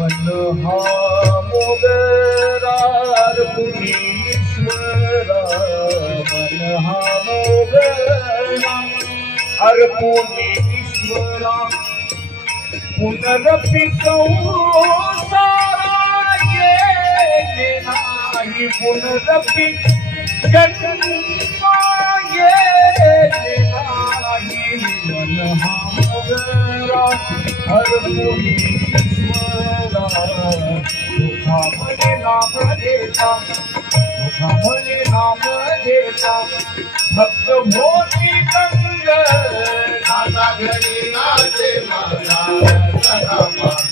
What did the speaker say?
मन हा मोगरार पुनीश्वरा मन हा मोगरा पुनीश्वरा पुनरपि संसारा येणे नाही पुनरपि जन्म येणे नाही मन हा मोगरा पुनीश्वरा सुखामणे नाम देता सुखामणे नाम देता भक्त मोती कंग नाना घरी नाचे माझा सदा